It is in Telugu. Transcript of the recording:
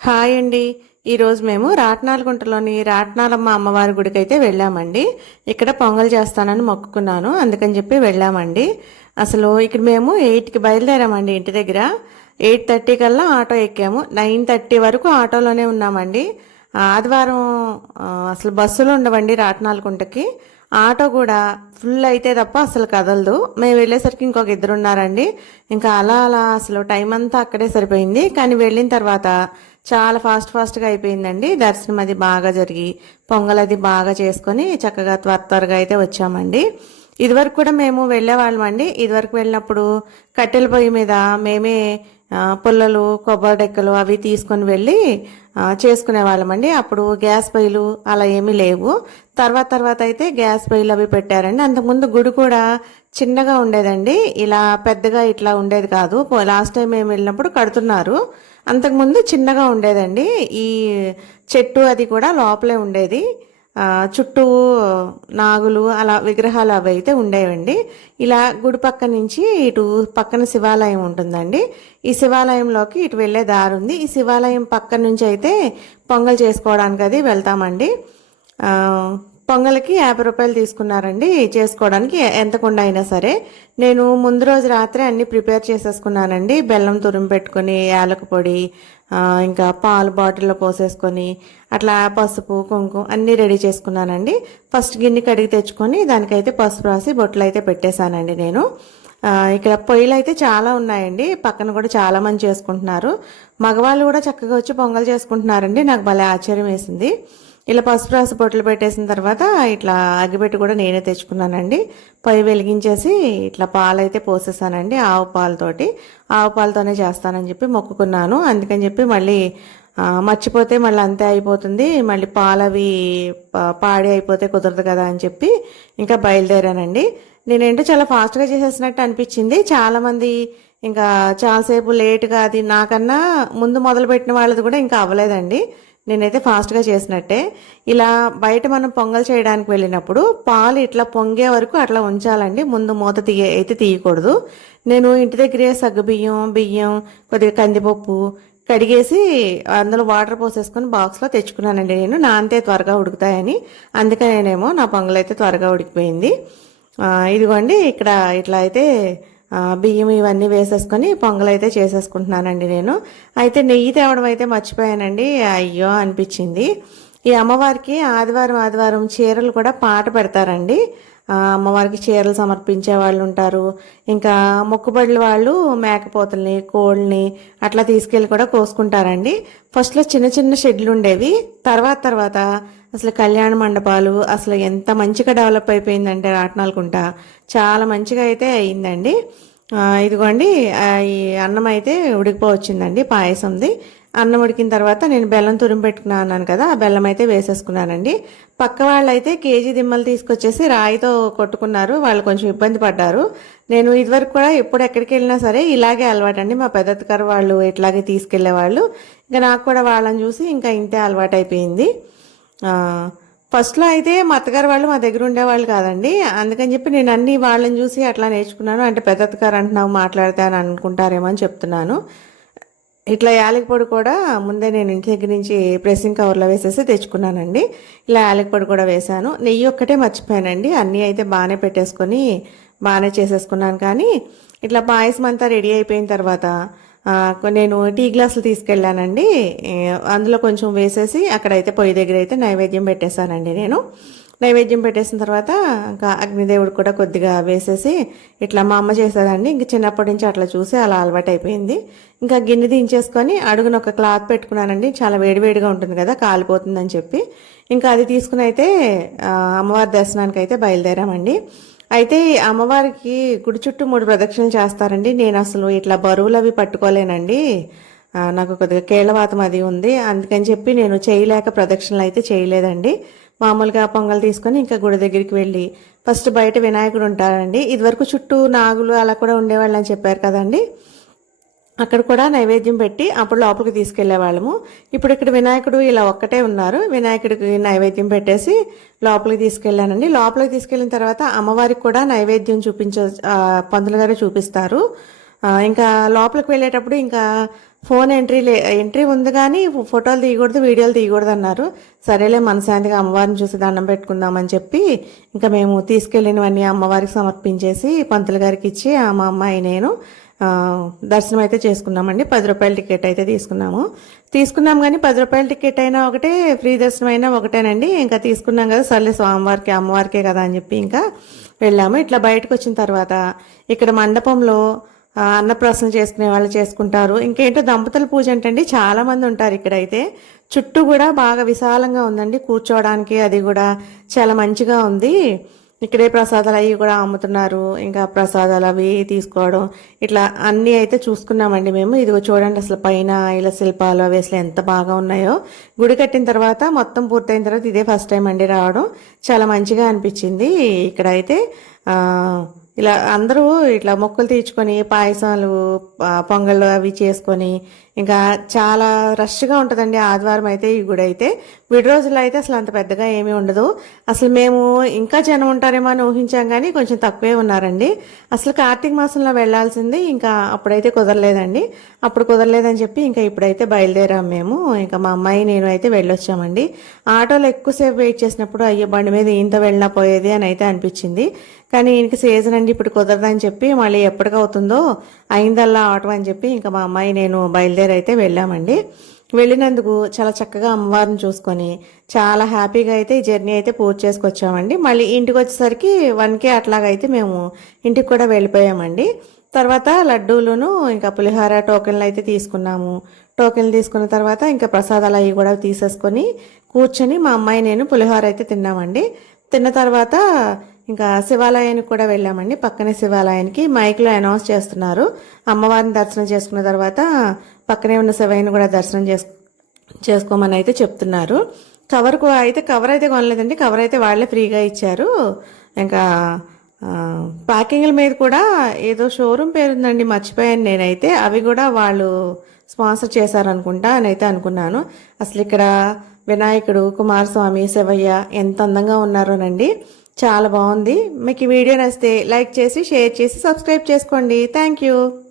హాయ్ అండి. ఈరోజు మేము రాట్నాలగుంటలోని రాట్నాలమ్మ అమ్మవారి గుడికి అయితే వెళ్ళామండి. ఇక్కడ పొంగల్ చేస్తానని మొక్కుకున్నాను. అందుకని చెప్పి వెళ్ళామండి. అసలు ఇక్కడ మేము ఎయిట్కి బయలుదేరామండి ఇంటి దగ్గర. ఎయిట్ థర్టీ కల్లా ఆటో ఎక్కాము. నైన్ థర్టీ వరకు ఆటోలోనే ఉన్నామండి. ఆదివారం అసలు బస్సులు ఉండవండి రాట్నాలగుంటకి. ఆటో కూడా ఫుల్ అయితే తప్ప అసలు కదలదు. మేము వెళ్ళేసరికి ఇంకొక ఇద్దరు ఉన్నారండి. ఇంకా అలా అలా అసలు టైం అంతా అక్కడే సరిపోయింది. కానీ వెళ్ళిన తర్వాత చాలా ఫాస్ట్ ఫాస్ట్గా అయిపోయిందండి. దర్శనం అది బాగా జరిగి పొంగల్ అది బాగా చేసుకొని చక్కగా త్వర త్వరగా అయితే వచ్చామండి. ఇదివరకు కూడా మేము వెళ్ళేవాళ్ళమండి ఇదివరకు వెళ్ళినప్పుడు కట్టెల పొయ్యి మీద మేమే పుల్లలు కొబ్బరి డెక్కలు అవి తీసుకొని వెళ్ళి చేసుకునే చేసుకునేవాళ్ళమండి అప్పుడు గ్యాస్ పొయ్యిలు అలా ఏమీ లేవు. తర్వాత తర్వాత అయితే గ్యాస్ పొయ్యిలు అవి పెట్టారండి. అంతకుముందు గుడి కూడా చిన్నగా ఉండేదండి. ఇలా పెద్దగా ఇట్లా ఉండేది కాదు. లాస్ట్ టైం మేము వెళ్ళినప్పుడు కడుతున్నారు. అంతకుముందు చిన్నగా ఉండేదండి. ఈ చెట్టు అది కూడా లోపలే ఉండేది. చుట్టూ నాగులు అలా విగ్రహాలు అవి అయితే ఉండేవండి. ఇలా గుడి పక్క నుంచి ఇటు పక్కన శివాలయం ఉంటుందండి. ఈ శివాలయంలోకి ఇటు వెళ్ళే దారి ఉంది. ఈ శివాలయం పక్క నుంచి అయితే పొంగల్ చేసుకోవడానికి అది వెళ్తామండి. పొంగల్కి యాభై రూపాయలు తీసుకున్నారండి. చేసుకోవడానికి ఎంత కుండ అయినా సరే. నేను ముందు రోజు రాత్రి అన్ని ప్రిపేర్ చేసేసుకున్నానండి. బెల్లం తురుము పెట్టుకుని యాలక పొడి ఇంకా పాలు బాటిల్లో పోసేసుకొని అట్లా పసుపు కుంకుమ అన్నీ రెడీ చేసుకున్నానండి. ఫస్ట్ గిన్నె కడిగి తెచ్చుకొని దానికైతే పసుపు రాసి బొట్లు అయితే పెట్టేశానండి నేను. ఇక్కడ పొయ్యిలు అయితే చాలా ఉన్నాయండి. పక్కన కూడా చాలా మంది చేసుకుంటున్నారు. మగవాళ్ళు కూడా చక్కగా వచ్చి పొంగల్ చేసుకుంటున్నారండి. నాకు భలే ఆశ్చర్యం వేసింది. ఇలా పసుపు రాసి బొట్లు పెట్టేసిన తర్వాత ఇట్లా అగ్గిపెట్టి కూడా నేనే తెచ్చుకున్నానండి. పొయ్యి వెలిగించేసి ఇట్లా పాలు అయితే పోసేసానండి ఆవు పాలతోటి. ఆవు పాలతోనే చేస్తానని చెప్పి మొక్కుకున్నాను. అందుకని చెప్పి మళ్ళీ మర్చిపోతే మళ్ళీ అంతే అయిపోతుంది. మళ్ళీ పాలవి పా- పాడి అయిపోతే కుదరదు కదా అని చెప్పి ఇంకా బయలుదేరానండి. నేనేంటో చాలా ఫాస్ట్గా చేసేసినట్టు అనిపించింది. చాలామంది ఇంకా చాలాసేపు లేట్గా అది నాకన్నా ముందు మొదలుపెట్టిన వాళ్ళది కూడా ఇంకా అవ్వలేదండి. నేనైతే ఫాస్ట్గా చేసినట్టే. ఇలా బయట మనం పొంగల్ చేయడానికి వెళ్ళినప్పుడు పాలు ఇట్లా పొంగే వరకు అట్లా ఉంచాలండి. ముందు మూత తీయ అయితే తీయకూడదు. నేను ఇంటి దగ్గరే సగ్గుబియ్యం బియ్యం కొద్దిగా కందిపప్పు కడిగేసి అందులో వాటర్ పోసేసుకొని బాక్స్లో తెచ్చుకున్నానండి నేను. నాంతే త్వరగా ఉడుకుతాయని. అందుకనేనేమో నా పొంగల్ అయితే త్వరగా ఉడికిపోయింది. ఇదిగోండి ఇక్కడ ఇట్లా అయితే బియ్యం ఇవన్నీ వేసేసుకొని పొంగల్ అయితే చేసేసుకుంటున్నానండి నేను. అయితే నెయ్యి తేవడం అయితే మర్చిపోయానండి. అయ్యో అనిపించింది. ఈ అమ్మవారికి ఆదివారం ఆదివారం చీరలు కూడా పాట పెడతారండి. అమ్మవారికి చీరలు సమర్పించే వాళ్ళు ఉంటారు. ఇంకా మొక్కుబడుల వాళ్ళు మేకపోతల్ని కోళ్ళని అట్లా తీసుకెళ్ళి కూడా కోసుకుంటారండి. ఫస్ట్లో చిన్న చిన్న షెడ్లు ఉండేవి. తర్వాత తర్వాత అసలు కళ్యాణ మండపాలు అసలు ఎంత మంచిగా డెవలప్ అయిపోయిందంటే రాట్నాలకుంట. చాలా మంచిగా అయితే అయిందండి. ఇదిగోండి ఈ అన్నం అయితే ఉడికిపోవచ్చిందండి పాయసంది. అన్నం ఉడికిన తర్వాత నేను బెల్లం తురిమి పెట్టుకున్నాను కదా ఆ బెల్లం అయితే వేసేసుకున్నానండి. పక్క వాళ్ళు అయితే కేజీ దిమ్మలు తీసుకొచ్చేసి రాయితో కొట్టుకున్నారు వాళ్ళు కొంచెం ఇబ్బంది పడ్డారు. నేను ఇదివరకు కూడా ఎప్పుడు ఎక్కడికి వెళ్ళినా సరే ఇలాగే అలవాటండి. మా పెద్దత్తగారు వాళ్ళు ఇట్లాగే తీసుకెళ్ళేవాళ్ళు ఇంకా నాకు కూడా వాళ్ళని చూసి ఇంకా ఇంతే అలవాటు అయిపోయింది ఫస్ట్లో అయితే మా అత్తగారు వాళ్ళు మా దగ్గర ఉండేవాళ్ళు కాదండి. అందుకని చెప్పి నేను అన్ని వాళ్ళని చూసి అట్లా నేర్చుకున్నాను. అంటే పెద్ద అత్తగారు అంటున్నావు మాట్లాడితే అని అనుకుంటారేమో అని చెప్తున్నాను. ఇట్లా యాలకపొడి కూడా ముందే నేను ఇంటి దగ్గర నుంచి ప్రెస్సింగ్ కవర్లో వేసేసి తెచ్చుకున్నానండి. ఇలా యాలకపొడి కూడా వేశాను. నెయ్యి ఒక్కటే మర్చిపోయానండి. అన్నీ అయితే బాగానే పెట్టేసుకొని బాగానే చేసేసుకున్నాను. కానీ ఇట్లా పాయసం అంతా రెడీ అయిపోయిన తర్వాత నేను టీ గ్లాసులు తీసుకెళ్ళానండి. అందులో కొంచెం వేసేసి అక్కడైతే పొయ్యి దగ్గర అయితే నైవేద్యం పెట్టేశానండి నేను. నైవేద్యం పెట్టేసిన తర్వాత ఇంకా అగ్నిదేవుడు కూడా కొద్దిగా వేసేసి ఇట్లా మా అమ్మ చేసేదండి ఇంక చిన్నప్పటి నుంచి అట్లా చూసి అలా అలవాటు అయిపోయింది ఇంకా గిన్నె దించేసుకొని అడుగున ఒక క్లాత్ పెట్టుకున్నానండి. చాలా వేడివేడిగా ఉంటుంది కదా కాలిపోతుందని చెప్పి. ఇంకా అది తీసుకుని అయితే అమ్మవారి దర్శనానికి అయితే బయలుదేరామండి. అయితే ఈ అమ్మవారికి గుడి చుట్టూ మూడు ప్రదక్షిణలు చేస్తారండి. నేను అసలు ఇట్లా బరువులు అవి పట్టుకోలేనండి. నాకు కొద్దిగా కేళ్ళవాతం అది ఉంది. అందుకని చెప్పి నేను చేయలేక ప్రదక్షిణలు అయితే చేయలేదండి. మామూలుగా పొంగల్ తీసుకొని ఇంకా గుడి దగ్గరికి వెళ్ళి ఫస్ట్ బయట వినాయకుడు ఉంటారండి. ఇదివరకు చుట్టూ నాగులు అలా కూడా ఉండేవాళ్ళు అని చెప్పారు కదండి. అక్కడ కూడా నైవేద్యం పెట్టి అప్పుడు లోపలికి తీసుకెళ్ళే వాళ్ళము ఇప్పుడు ఇక్కడ వినాయకుడు ఇలా ఒక్కటే ఉన్నారు. వినాయకుడికి నైవేద్యం పెట్టేసి లోపలికి తీసుకెళ్ళానండి. లోపలికి తీసుకెళ్ళిన తర్వాత అమ్మవారికి కూడా నైవేద్యం చూపించ ఆ, పంతులు గారు చూపిస్తారు. ఇంకా లోపలికి వెళ్ళేటప్పుడు ఇంకా ఫోన్ ఎంట్రీ లే ఎంట్రీ ఉంది కానీ ఫోటోలు తీయకూడదు వీడియోలు తీయకూడదు అన్నారు. సరేలే మనశాంతిగా అమ్మవారిని చూసి దండం పెట్టుకుందామని చెప్పి ఇంకా మేము తీసుకెళ్ళినవన్నీ అమ్మవారికి సమర్పించేసి పంతులు గారికి ఇచ్చి ఆ మా అమ్మాయి నేను దర్శనం అయితే చేసుకున్నామండి. పది రూపాయల టికెట్ అయితే తీసుకున్నాము. తీసుకున్నాం కానీ పది రూపాయల టికెట్ అయినా ఒకటే ఫ్రీ దర్శనం అయినా ఒకటేనండి. ఇంకా తీసుకున్నాం కదా సర్లే స్వామివారికి అమ్మవారికే కదా అని చెప్పి ఇంకా వెళ్ళాము. ఇట్లా బయటకు వచ్చిన తర్వాత ఇక్కడ మండపంలో అన్నప్రాసన చేసుకునే వాళ్ళు చేసుకుంటారు. ఇంకేంటో దంపతుల పూజ అంటండి. చాలా మంది ఉంటారు ఇక్కడైతే. చుట్టూ కూడా బాగా విశాలంగా ఉందండి. కూర్చోవడానికి అది కూడా చాలా మంచిగా ఉంది. ఇక్కడే ప్రసాదాలు అవి కూడా అమ్ముతున్నారు. ఇంకా ప్రసాదాలు అవి తీసుకోవడం. ఇట్లా అన్నీ అయితే చూసుకున్నామండి మేము. ఇదిగో చూడండి అసలు పైన ఇలా శిల్పాలు అవి అసలు ఎంత బాగా ఉన్నాయో. గుడి కట్టిన తర్వాత మొత్తం పూర్తయిన తర్వాత ఇదే ఫస్ట్ టైం అండి రావడం. చాలా మంచిగా అనిపించింది. ఇక్కడైతే ఇలా అందరూ ఇట్లా మొక్కులు తీర్చుకొని పాయసాలు పొంగళ్ళు అవి చేసుకొని ఇంకా చాలా రష్గా ఉంటుందండి ఆదివారం అయితే ఈ గుడి అయితే. విడి రోజుల్లో అయితే అసలు అంత పెద్దగా ఏమీ ఉండదు. అసలు మేము ఇంకా జనం ఉంటారేమో అని ఊహించాం కానీ కొంచెం తక్కువే ఉన్నారండి. అసలు కార్తీక మాసంలో వెళ్ళాల్సింది ఇంకా అప్పుడైతే కుదరలేదండి. అప్పుడు కుదరలేదని చెప్పి ఇంకా ఇప్పుడైతే బయలుదేరాం మేము. ఇంకా మా అమ్మాయి నేను అయితే వెళ్ళొచ్చామండి. ఆటోలో ఎక్కువసేపు వెయిట్ చేసినప్పుడు అయ్యో బండి మీద ఇంత వెళ్ళినా పోయేది అని అయితే అనిపించింది. కానీ ఇంక సీజన్ అండి ఇప్పుడు కుదరదని చెప్పి మళ్ళీ ఎప్పటికవుతుందో అయిందల్లా ఆటో అని చెప్పి ఇంకా మా అమ్మాయి నేను బయలుదేరి. అయితే వెళ్ళామండి. వెళ్ళినందుకు చాలా చక్కగా అమ్మవారిని చూసుకొని చాలా హ్యాపీగా అయితే ఈ జర్నీ అయితే పూర్తి చేసుకొచ్చామండి. మళ్ళీ ఇంటికి వచ్చేసరికి వన్ కే అట్లాగైతే మేము ఇంటికి కూడా వెళ్ళిపోయామండి. తర్వాత లడ్డూలను ఇంకా పులిహార టోకెన్లు అయితే తీసుకున్నాము. టోకెన్లు తీసుకున్న తర్వాత ఇంకా ప్రసాదాలు అవి కూడా తీసేసుకొని కూర్చొని మా అమ్మాయి నేను పులిహోర అయితే తిన్నామండి. తిన్న తర్వాత ఇంకా శివాలయానికి కూడా వెళ్ళామండి. పక్కనే శివాలయానికి మైక్లో అనౌన్స్ చేస్తున్నారు. అమ్మవారిని దర్శనం చేసుకున్న తర్వాత పక్కనే ఉన్న శివయ్యను కూడా దర్శనం చేసు చేసుకోమని అయితే చెప్తున్నారు. కవర్కు అయితే కవర్ అయితే కొనలేదండి. కవర్ అయితే వాళ్ళే ఫ్రీగా ఇచ్చారు. ఇంకా ప్యాకింగ్ల మీద కూడా ఏదో షోరూమ్ పేరుందండి మర్చిపోయాను నేనైతే. అవి కూడా వాళ్ళు స్పాన్సర్ చేశారనుకుంటా అని అయితే అనుకున్నాను. అసలు ఇక్కడ వినాయకుడు కుమారస్వామి శివయ్య ఎంత అందంగా ఉన్నారోనండి. చాలా బాగుంది. మీకు ఈ వీడియో నచ్చితే లైక్ చేసి షేర్ చేసి సబ్స్క్రైబ్ చేసుకోండి. Thank you.